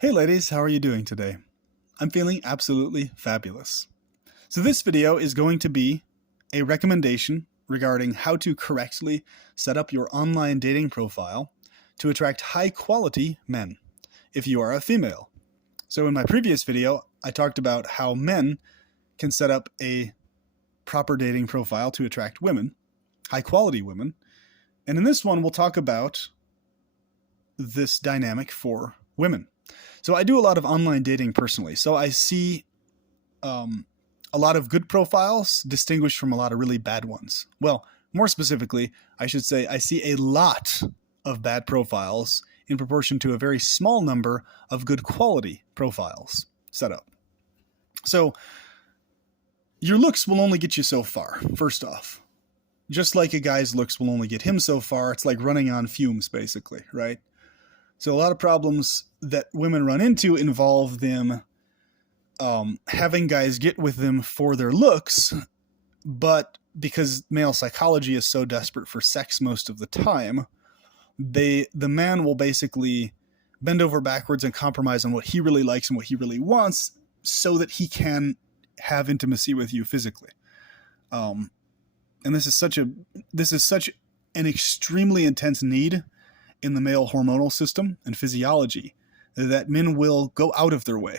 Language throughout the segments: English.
Hey ladies, how are you doing today? I'm feeling absolutely fabulous. So this video is going to be a recommendation regarding how to correctly set up your online dating profile to attract high quality men if you are a female. So in my previous video, I talked about how men can set up a proper dating profile to attract women, high quality women. And in this one, we'll talk about this dynamic for women. So I do a lot of online dating personally. So I see a lot of good profiles distinguished from a lot of really bad ones. Well, more specifically, I should say I see a lot of bad profiles in proportion to a very small number of good quality profiles set up. So your looks will only get you so far, first off. Just like a guy's looks will only get him so far, it's like running on fumes, basically, right? So a lot of problems that women run into involve them having guys get with them for their looks, but because male psychology is so desperate for sex most of the time, the man will basically bend over backwards and compromise on what he really likes and what he really wants so that he can have intimacy with you physically. And this is such an extremely intense need in the male hormonal system and physiology that men will go out of their way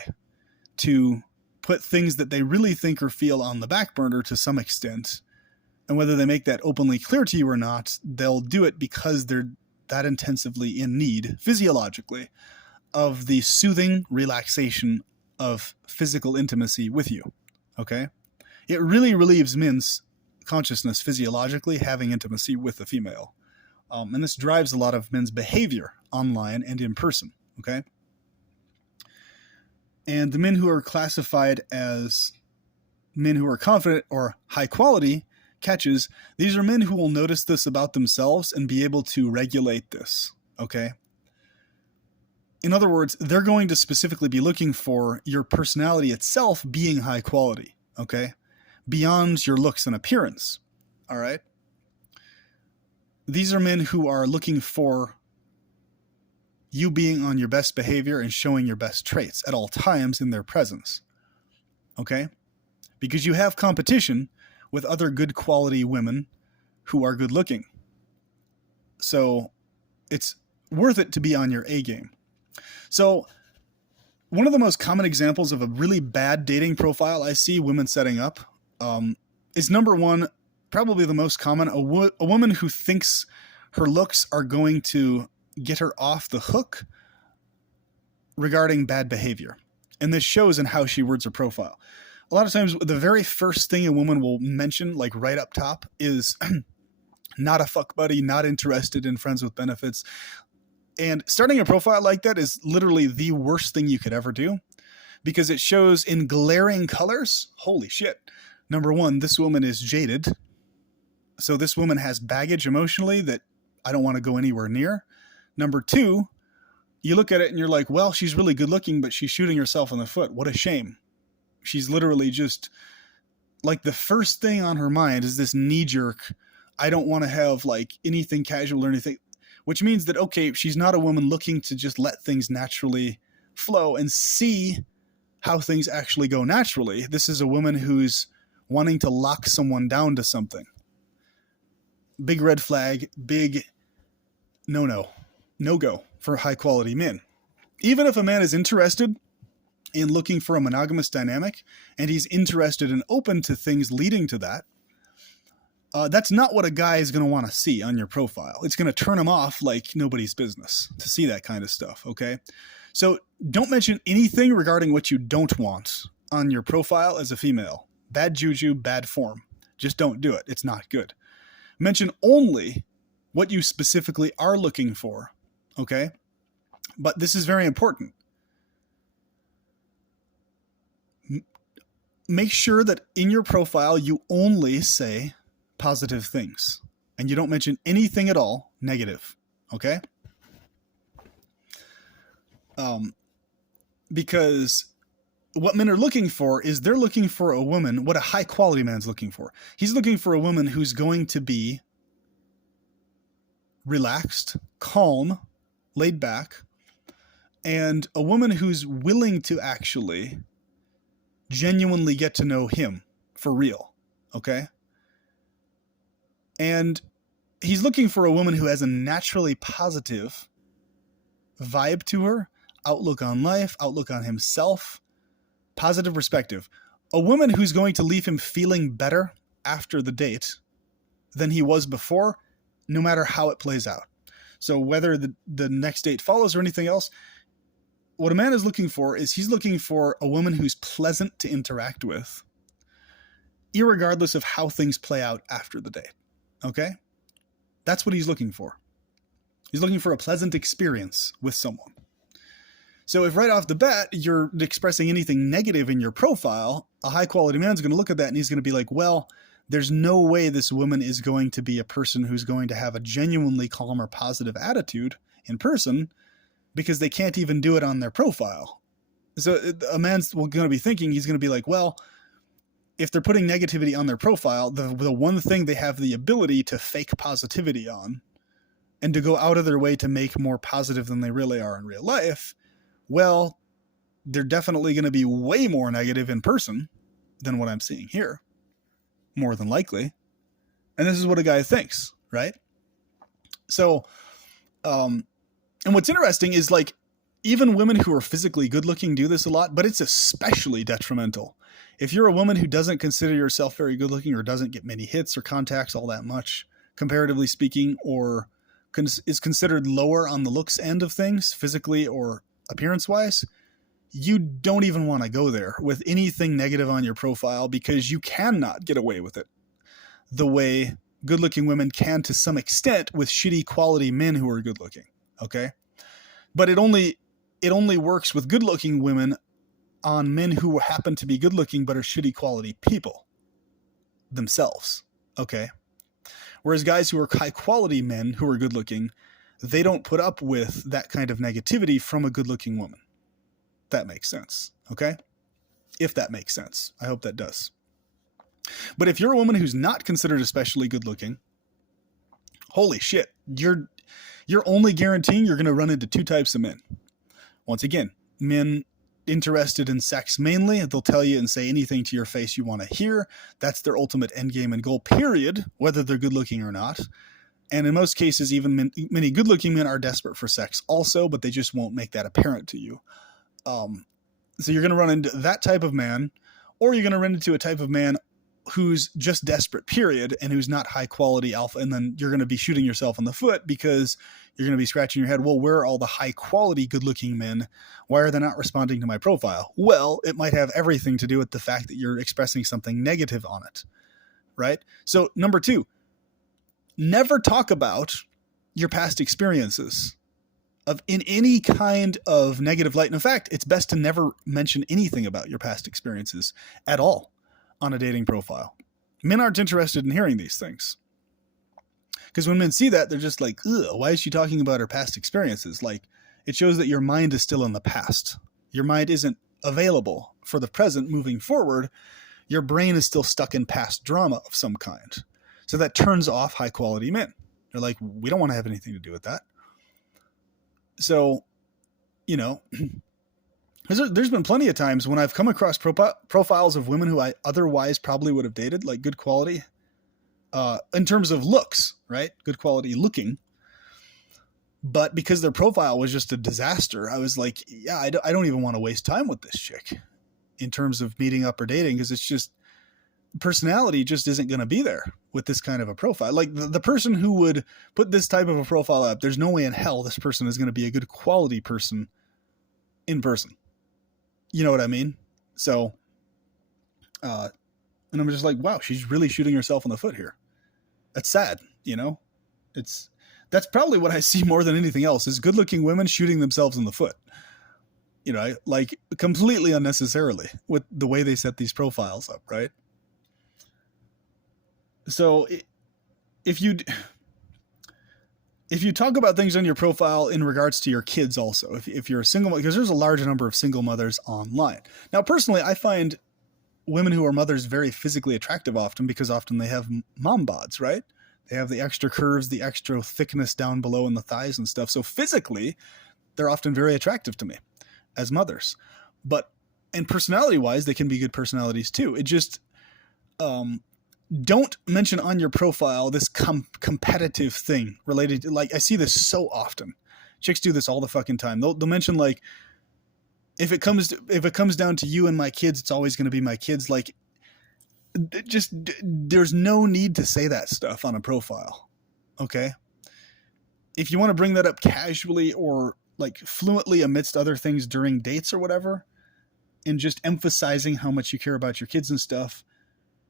to put things that they really think or feel on the back burner to some extent. And whether they make that openly clear to you or not, they'll do it because they're that intensively in need, physiologically, of the soothing relaxation of physical intimacy with you. Okay? It really relieves men's consciousness physiologically having intimacy with a female. And this drives a lot of men's behavior online and in person, okay? And the men who are classified as men who are confident or high quality catches, these are men who will notice this about themselves and be able to regulate this, okay? In other words, they're going to specifically be looking for your personality itself being high quality, okay? Beyond your looks and appearance, all right? These are men who are looking for you being on your best behavior and showing your best traits at all times in their presence. Okay? Because you have competition with other good quality women who are good looking. So it's worth it to be on your A game. So one of the most common examples of a really bad dating profile I see women setting up is number one, probably the most common, a woman who thinks her looks are going to get her off the hook regarding bad behavior. And this shows in how she words her profile. A lot of times, the very first thing a woman will mention, like right up top, is not a fuck buddy, not interested in friends with benefits. And starting a profile like that is literally the worst thing you could ever do because it shows in glaring colors. Holy shit. Number one, this woman is jaded. So this woman has baggage emotionally that I don't want to go anywhere near. Number two, you look at it and you're like, well, she's really good looking, but she's shooting herself in the foot. What a shame. She's literally just like the first thing on her mind is this knee jerk. I don't want to have like anything casual or anything, which means that, okay, she's not a woman looking to just let things naturally flow and see how things actually go naturally. This is a woman who's wanting to lock someone down to something. Big red flag, big no-go for high-quality men. Even if a man is interested in looking for a monogamous dynamic, and he's interested and open to things leading to that, that's not what a guy is going to want to see on your profile. It's going to turn him off like nobody's business to see that kind of stuff, okay? So don't mention anything regarding what you don't want on your profile as a female. Bad juju, bad form. Just don't do it. It's not good. Mention only what you specifically are looking for, okay? But this is very important. Make sure that in your profile you only say positive things and you don't mention anything at all negative, okay? Because what men are looking for is they're looking for a woman, what a high quality man's looking for. He's looking for a woman who's going to be relaxed, calm, laid back, and a woman who's willing to actually genuinely get to know him for real, okay? And he's looking for a woman who has a naturally positive vibe to her, outlook on life, outlook on himself, positive perspective. A woman who's going to leave him feeling better after the date than he was before, no matter how it plays out. So whether the next date follows or anything else, what a man is looking for is he's looking for a woman who's pleasant to interact with, irregardless of how things play out after the date. Okay? That's what he's looking for. He's looking for a pleasant experience with someone. So if right off the bat you're expressing anything negative in your profile, a high quality man's going to look at that and he's going to be like, well, there's no way this woman is going to be a person who's going to have a genuinely calm or positive attitude in person, because they can't even do it on their profile. So a man's going to be thinking, he's going to be like, well, if they're putting negativity on their profile, the one thing they have the ability to fake positivity on and to go out of their way to make more positive than they really are in real life, well, they're definitely going to be way more negative in person than what I'm seeing here, more than likely. And this is what a guy thinks, right? So, and what's interesting is, like, even women who are physically good looking do this a lot, but it's especially detrimental. If you're a woman who doesn't consider yourself very good looking or doesn't get many hits or contacts all that much, comparatively speaking, or is considered lower on the looks end of things, physically or appearance wise, you don't even want to go there with anything negative on your profile, because you cannot get away with it the way good looking women can to some extent with shitty quality men who are good looking. Okay. But it only works with good looking women on men who happen to be good looking but are shitty quality people themselves. Okay. Whereas guys who are high quality men who are good looking, they don't put up with that kind of negativity from a good looking woman. That makes sense. Okay. If that makes sense. I hope that does. But if you're a woman who's not considered especially good looking, holy shit, you're only guaranteeing you're going to run into two types of men. Once again, men interested in sex mainly. They'll tell you and say anything to your face you want to hear. That's their ultimate end game and goal, period, whether they're good looking or not. And in most cases, even many good looking men are desperate for sex also, but they just won't make that apparent to you. So you're going to run into that type of man, or you're going to run into a type of man who's just desperate, period, and who's not high quality alpha. And then you're going to be shooting yourself in the foot, because you're going to be scratching your head. Well, where are all the high quality, good looking men? Why are they not responding to my profile? Well, it might have everything to do with the fact that you're expressing something negative on it, right? So number 2, never talk about your past experiences in any kind of negative light. And in fact, it's best to never mention anything about your past experiences at all on a dating profile. Men aren't interested in hearing these things, because when men see that, they're just like, ugh, why is she talking about her past experiences? Like, it shows that your mind is still in the past. Your mind isn't available for the present moving forward. Your brain is still stuck in past drama of some kind. So that turns off high quality men. They're like, we don't want to have anything to do with that. So, you know, there's been plenty of times when I've come across profiles of women who I otherwise probably would have dated, like good quality, in terms of looks, right? Good quality looking. But because their profile was just a disaster, I was like, yeah, I don't even want to waste time with this chick in terms of meeting up or dating, because it's just, personality just isn't going to be there with this kind of a profile. Like the person who would put this type of a profile up, there's no way in hell this person is going to be a good quality person in person. You know what I mean? So, and I'm just like, wow, she's really shooting herself in the foot here. That's sad. You know, that's probably what I see more than anything else, is good looking women shooting themselves in the foot. You know, like completely unnecessarily with the way they set these profiles up. Right. So if you talk about things on your profile in regards to your kids also, if you're a single, because there's a large number of single mothers online. Now, personally, I find women who are mothers very physically attractive often, because often they have mom bods, right? They have the extra curves, the extra thickness down below in the thighs and stuff. So physically, they're often very attractive to me as mothers. But, and personality wise, they can be good personalities too. It just, don't mention on your profile this competitive thing related to, like, I see this so often. Chicks do this all the fucking time. They'll mention, like, if it comes down to you and my kids, it's always going to be my kids. Like, just, there's no need to say that stuff on a profile. Okay. If you want to bring that up casually or like fluently amidst other things during dates or whatever, and just emphasizing how much you care about your kids and stuff,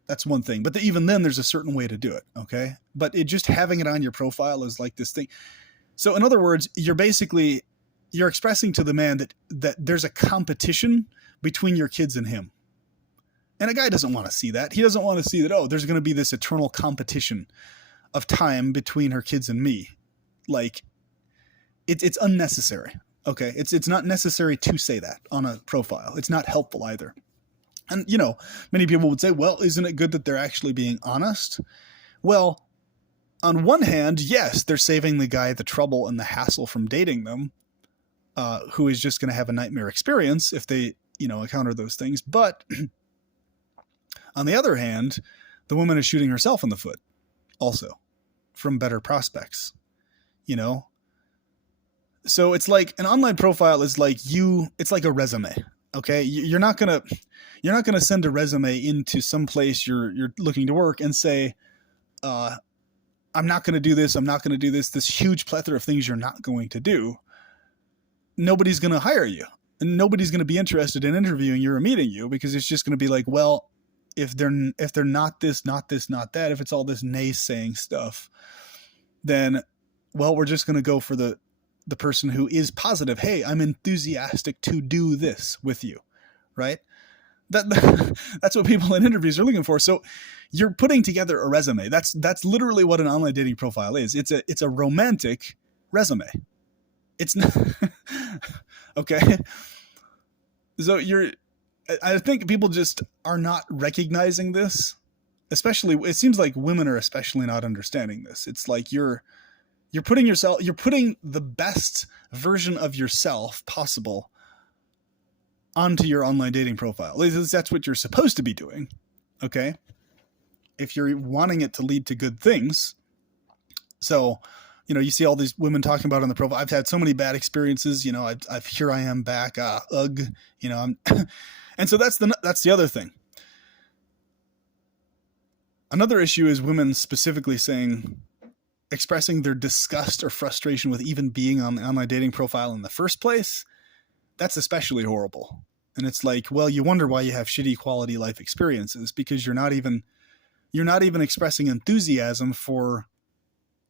that's one thing. But even then, there's a certain way to do it. Okay. But just having it on your profile is like this thing. So in other words, you're expressing to the man that there's a competition between your kids and him. And a guy doesn't want to see that. He doesn't want to see that, oh, there's going to be this eternal competition of time between her kids and me. Like, it's unnecessary. Okay. It's not necessary to say that on a profile. It's not helpful either. And, you know, many people would say, well, isn't it good that they're actually being honest? Well, on one hand, yes, they're saving the guy the trouble and the hassle from dating them, who is just going to have a nightmare experience if they, you know, encounter those things. But on the other hand, the woman is shooting herself in the foot also from better prospects, you know? So it's like an online profile is like it's like a resume. Okay. You're not going to send a resume into some place you're looking to work and say, I'm not going to do this. I'm not going to do this huge plethora of things you're not going to do. Nobody's going to hire you, and nobody's going to be interested in interviewing you or meeting you, because it's just going to be like, well, if they're not this, not this, not that, if it's all this naysaying stuff, then, well, we're just going to go for the person who is positive. Hey, I'm enthusiastic to do this with you. Right. That's what people in interviews are looking for. So you're putting together a resume. That's literally what an online dating profile is. It's a romantic resume. It's not okay. So I think people just are not recognizing this, especially, it seems like women are especially not understanding this. It's like you're putting the best version of yourself possible onto your online dating profile. That's what you're supposed to be doing. Okay. If you're wanting it to lead to good things. So, you know, you see all these women talking about on the profile. I've had so many bad experiences, you know, I've here I am back, you know, and so that's the other thing. Another issue is women specifically expressing their disgust or frustration with even being on the online dating profile in the first place. That's especially horrible. And it's like, well, you wonder why you have shitty quality life experiences, because you're not even expressing enthusiasm for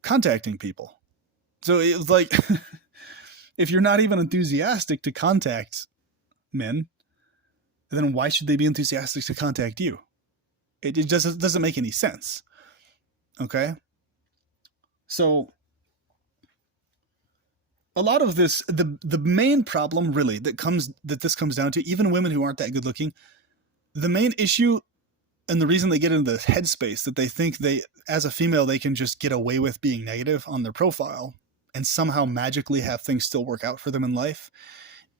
contacting people. So it's like, if you're not even enthusiastic to contact men, then why should they be enthusiastic to contact you? It doesn't make any sense. Okay. So a lot of this, the main problem really that this comes down to, even women who aren't that good looking, the main issue and the reason they get into the headspace that they think as a female, they can just get away with being negative on their profile and somehow magically have things still work out for them in life,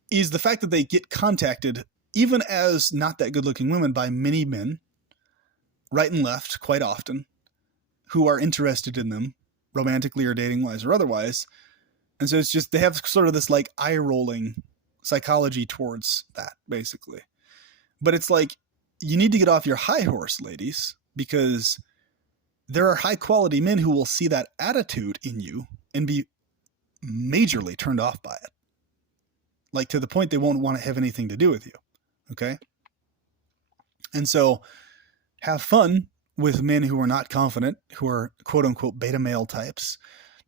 is the fact that they get contacted, even as not that good looking women, by many men, right and left, quite often, who are interested in them romantically or dating wise or otherwise. And so it's just, they have sort of this like eye rolling psychology towards that, basically. But it's like, you need to get off your high horse, ladies, because there are high quality men who will see that attitude in you and be majorly turned off by it. Like, to the point they won't want to have anything to do with you. Okay. And so have fun with men who are not confident, who are quote unquote beta male types,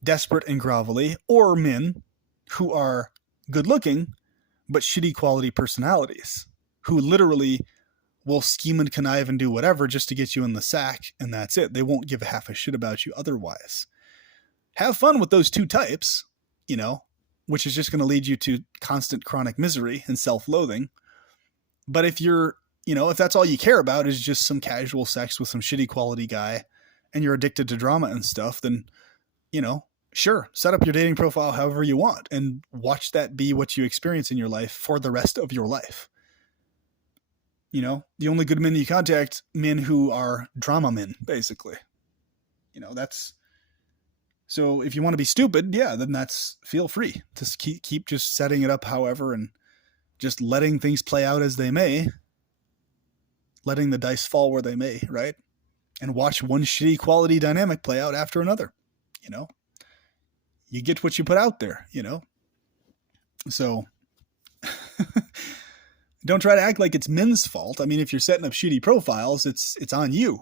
desperate and grovelly, or men who are good looking, but shitty quality personalities, who literally will scheme and connive and do whatever just to get you in the sack. And that's it. They won't give a half a shit about you otherwise. Have fun with those two types, you know, which is just going to lead you to constant chronic misery and self-loathing. But if if that's all you care about is just some casual sex with some shitty quality guy and you're addicted to drama and stuff, then, you know, Sure, set up your dating profile however you want and watch that be what you experience in your life for the rest of your life. You know, the only good men you contact, men who are drama men, basically. You know, that's so if you want to be stupid, yeah, then that's feel free to keep just setting it up however and just letting things play out as they may, letting the dice fall where they may, right? And watch one shitty quality dynamic play out after another, you know? You get what you put out there, you know? So don't try to act like it's men's fault. I mean, if you're setting up shitty profiles, it's on you.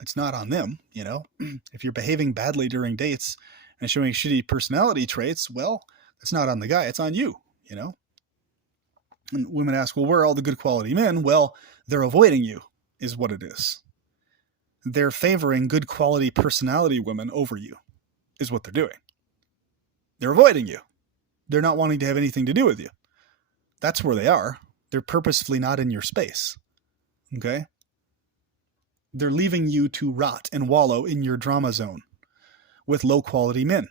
It's not on them, you know? If you're behaving badly during dates and showing shitty personality traits, well, it's not on the guy, it's on you, you know? And women ask, well, where are all the good quality men? Well, they're avoiding you, is what it is. They're favoring good quality personality women over you, is what they're doing. They're avoiding you. They're not wanting to have anything to do with you. That's where they are. They're purposefully not in your space. Okay? They're leaving you to rot and wallow in your drama zone with low quality men.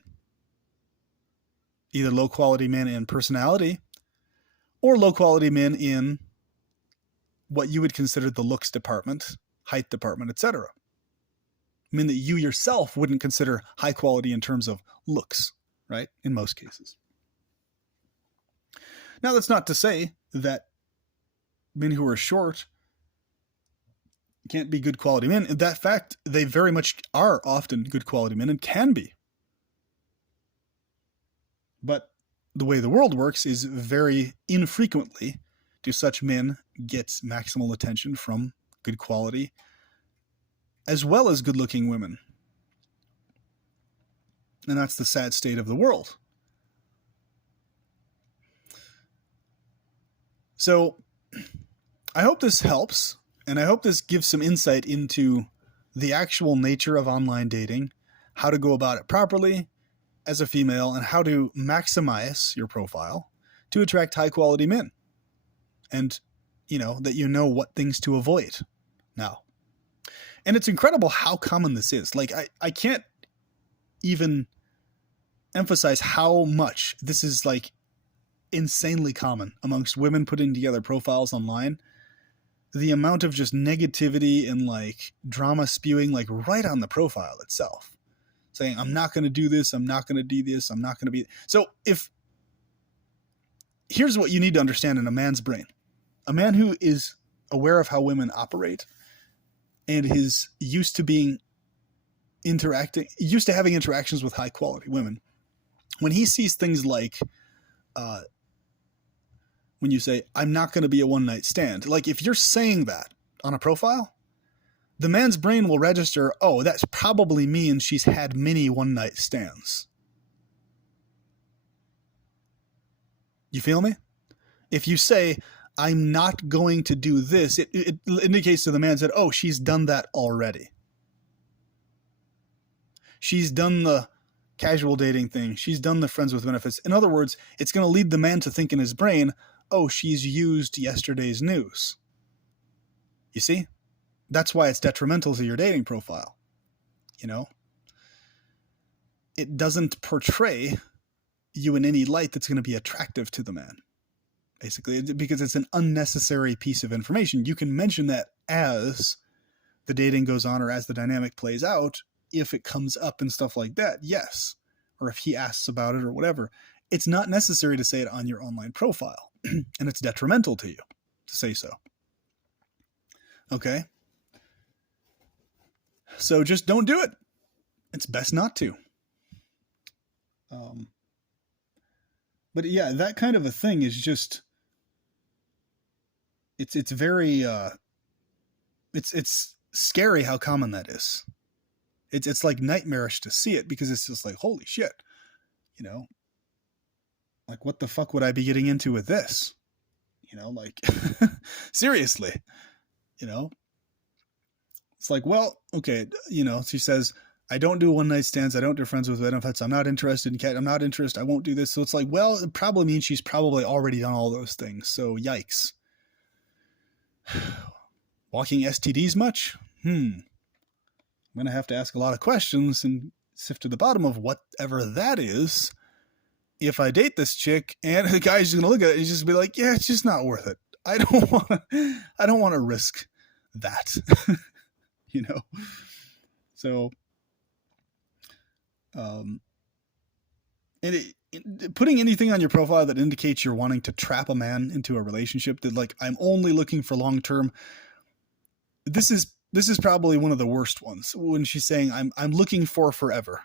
Either low quality men in personality or low quality men in what you would consider the looks department, height department, etc. Men that you yourself wouldn't consider high quality in terms of looks, right? In most cases. Now, that's not to say that men who are short can't be good quality men. In that fact, they very much are often good quality men and can be. But the way the world works is very infrequently do such men get maximal attention from good quality as well as good-looking women. And that's the sad state of the world. So I hope this helps, and I hope this gives some insight into the actual nature of online dating, how to go about it properly as a female, and how to maximize your profile to attract high-quality men. And, you know, that you know what things to avoid now. And it's incredible how common this is. Like, I can't even emphasize how much this is, like, insanely common amongst women putting together profiles online. The amount of just negativity and, like, drama spewing, like, right on the profile itself. Saying, I'm not going to do this, I'm not going to do this, I'm not going to be... So, here's what you need to understand in a man's brain. A man who is aware of how women operate and is used to having interactions with high quality women, when he sees things like, when you say, I'm not going to be a one night stand, like if you're saying that on a profile, the man's brain will register, oh, that's probably means she's had many one night stands. You feel me? If you say, I'm not going to do this, it indicates to the man that, oh, she's done that already. She's done the casual dating thing. She's done the friends with benefits. In other words, it's going to lead the man to think in his brain, oh, she's used yesterday's news. You see? That's why it's detrimental to your dating profile. You know? It doesn't portray you in any light that's going to be attractive to the man. Basically, because it's an unnecessary piece of information. You can mention that as the dating goes on or as the dynamic plays out, if it comes up and stuff like that, yes. Or if he asks about it or whatever. It's not necessary to say it on your online profile. And it's detrimental to you to say so. Okay? So just don't do it. It's best not to. But yeah, that kind of a thing is just... It's very... It's scary how common that is. It's like nightmarish to see it because it's just like, holy shit. You know? Like, what the fuck would I be getting into with this? You know, like, seriously. You know? It's like, well, okay, you know, she says, I don't do one night stands. I don't do friends with benefits. I'm not interested in cat. I'm not interested. I won't do this. So it's like, well, it probably means she's probably already done all those things. So yikes. Walking STDs much? I'm going to have to ask a lot of questions and sift to the bottom of whatever that is. If I date this chick and the guy's just gonna look at it and just be like, yeah, it's just not worth it. I don't want to risk that, you know? So, putting anything on your profile that indicates you're wanting to trap a man into a relationship, that like, I'm only looking for long-term. This is probably one of the worst ones, when she's saying I'm looking for forever.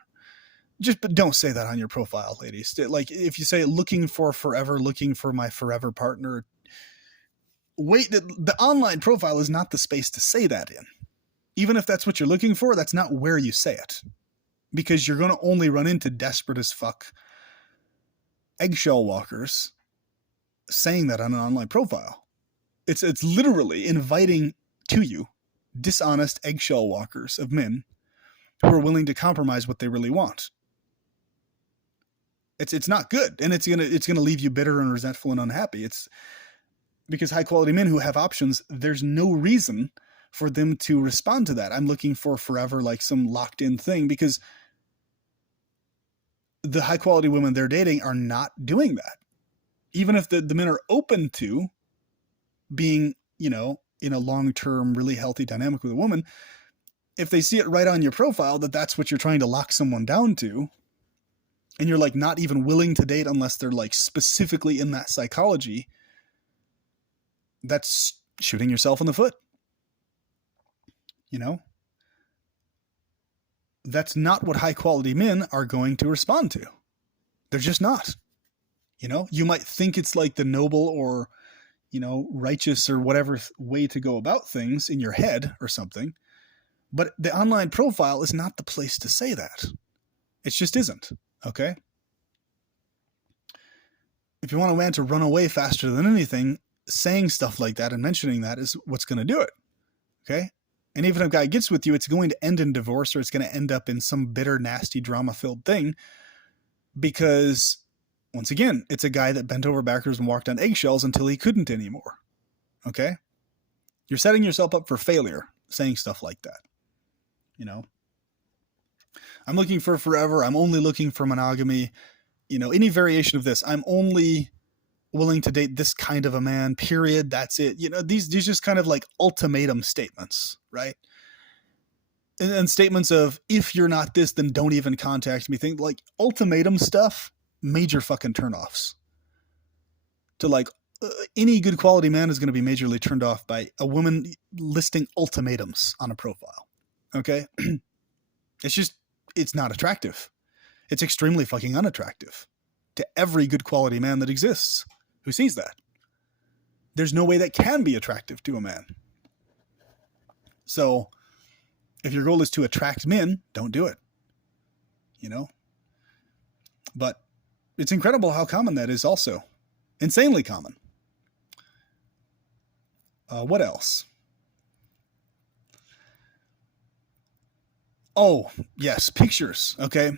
But don't say that on your profile, ladies. Like, if you say looking for forever, looking for my forever partner, wait, the online profile is not the space to say that in. Even if that's what you're looking for, that's not where you say it. Because you're going to only run into desperate as fuck eggshell walkers saying that on an online profile. It's literally inviting to you dishonest eggshell walkers of men who are willing to compromise what they really want. It's not good, and it's gonna leave you bitter and resentful and unhappy. It's because high quality men who have options, there's no reason for them to respond to that. I'm looking for forever, like some locked in thing, because the high quality women they're dating are not doing that. Even if the men are open to being, in a long-term, really healthy dynamic with a woman, if they see it right on your profile that that's what you're trying to lock someone down to, and you're like not even willing to date unless they're like specifically in that psychology, that's shooting yourself in the foot. That's not what high quality men are going to respond to. They're just not. You might think it's like the noble or, righteous or whatever way to go about things in your head or something. But the online profile is not the place to say that. It just isn't. Okay? If you want a man to run away faster than anything, saying stuff like that and mentioning that is what's going to do it. Okay? And even if a guy gets with you, it's going to end in divorce, or it's going to end up in some bitter, nasty, drama-filled thing. Because, once again, it's a guy that bent over backwards and walked on eggshells until he couldn't anymore. Okay? You're setting yourself up for failure saying stuff like that. I'm looking for forever. I'm only looking for monogamy. Any variation of this. I'm only willing to date this kind of a man, period. That's it. These just kind of like ultimatum statements, right? And statements of, if you're not this, then don't even contact me. Think like ultimatum stuff, major fucking turnoffs. To like, any good quality man is going to be majorly turned off by a woman listing ultimatums on a profile. Okay? It's not attractive. It's extremely fucking unattractive to every good quality man that exists who sees that. There's no way that can be attractive to a man. So if your goal is to attract men, don't do it. But it's incredible how common that is also. Insanely common. What else? Oh, yes, pictures. Okay.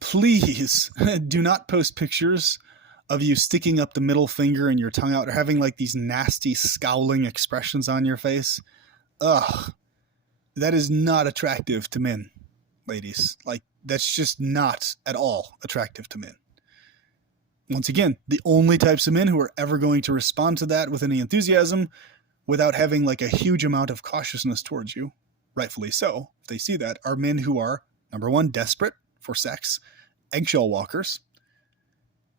Please do not post pictures of you sticking up the middle finger and your tongue out, or having like these nasty scowling expressions on your face. Ugh. That is not attractive to men, ladies. Like, that's just not at all attractive to men. Once again, the only types of men who are ever going to respond to that with any enthusiasm without having like a huge amount of cautiousness towards you, rightfully so, if they see that, are men who are, number one, desperate for sex, eggshell walkers,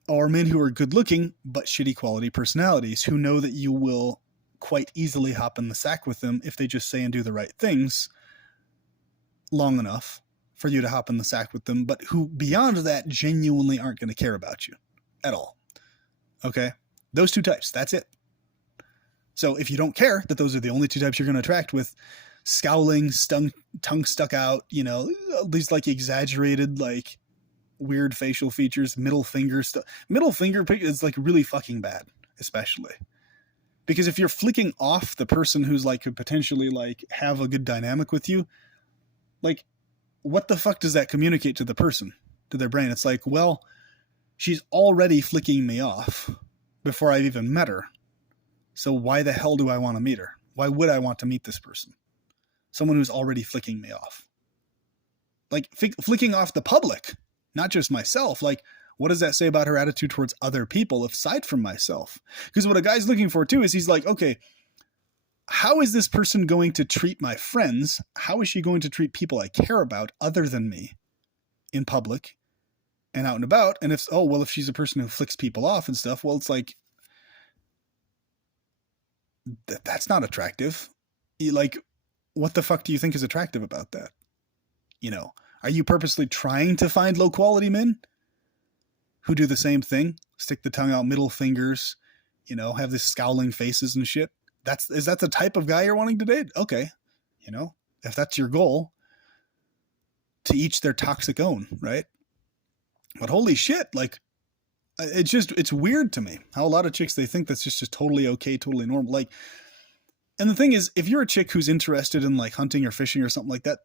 or men who are good looking but shitty quality personalities, who know that you will quite easily hop in the sack with them if they just say and do the right things long enough for you to hop in the sack with them, but who beyond that genuinely aren't going to care about you at all. Okay? Those two types, that's it. So if you don't care that those are the only two types you're going to attract with scowling, tongue stuck out, these like exaggerated, like weird facial features, middle finger stuff. Middle finger is like really fucking bad, especially. Because if you're flicking off the person who's like could potentially like have a good dynamic with you, like what the fuck does that communicate to the person, to their brain? It's like, well, she's already flicking me off before I've even met her. So why the hell do I want to meet her? Why would I want to meet this person? Someone who's already flicking me off. Like flicking off the public, not just myself. Like, what does that say about her attitude towards other people aside from myself? Because what a guy's looking for too is he's like, okay, how is this person going to treat my friends? How is she going to treat people I care about other than me in public and out and about? And if she's a person who flicks people off and stuff, well, it's like, that's not attractive. Like, what the fuck do you think is attractive about that? You know, are you purposely trying to find low quality men who do the same thing? Stick the tongue out, middle fingers, you know, have this scowling faces and shit. Is that the type of guy you're wanting to date? Okay. You know, if that's your goal, to each their toxic own, right? But holy shit, like, it's weird to me how a lot of chicks, they think that's just totally okay, totally normal. Like, and the thing is, if you're a chick who's interested in like hunting or fishing or something like that,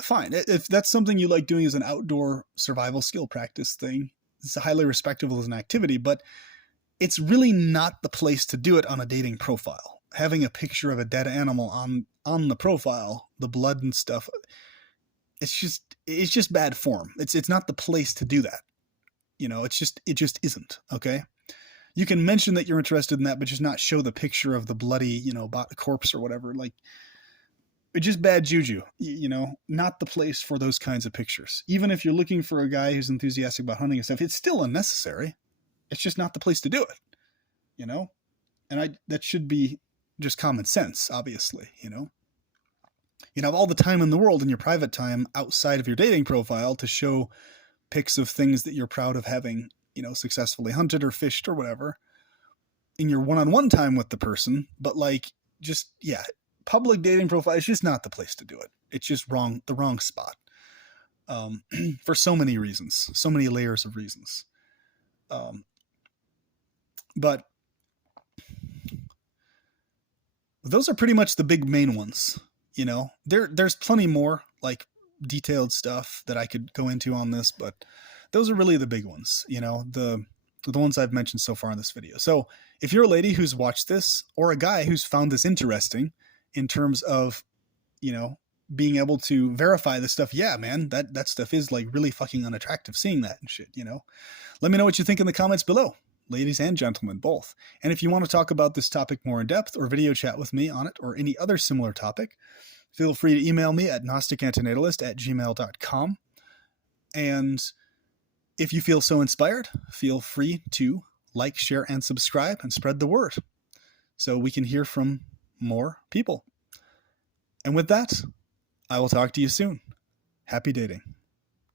fine. If that's something you like doing as an outdoor survival skill practice thing, it's highly respectable as an activity, but it's really not the place to do it on a dating profile. Having a picture of a dead animal on the profile, the blood and stuff, it's just bad form. It's not the place to do that. You know, it just isn't. Okay. You can mention that you're interested in that, but just not show the picture of the bloody, you know, corpse or whatever. Like, it's just bad juju, you know, not the place for those kinds of pictures. Even if you're looking for a guy who's enthusiastic about hunting and stuff, it's still unnecessary. It's just not the place to do it, you know? And that should be just common sense, obviously, you know? You have all the time in the world in your private time outside of your dating profile to show pics of things that you're proud of having, you know, successfully hunted or fished or whatever in your one-on-one time with the person. But like, just, yeah, public dating profile is just not the place to do it. It's just the wrong spot. For so many reasons, so many layers of reasons. But those are pretty much the big main ones. You know, there's plenty more like detailed stuff that I could go into on this, but those are really the big ones, you know, the ones I've mentioned so far in this video. So if you're a lady who's watched this, or a guy who's found this interesting in terms of, you know, being able to verify this stuff, yeah, man, that stuff is like really fucking unattractive, seeing that and shit, you know, let me know what you think in the comments below. Ladies and gentlemen, both. And if you want to talk about this topic more in depth or video chat with me on it or any other similar topic, feel free to email me at gnosticantenatalist@gmail.com. And if you feel so inspired, feel free to like, share, and subscribe and spread the word so we can hear from more people. And with that, I will talk to you soon. Happy dating.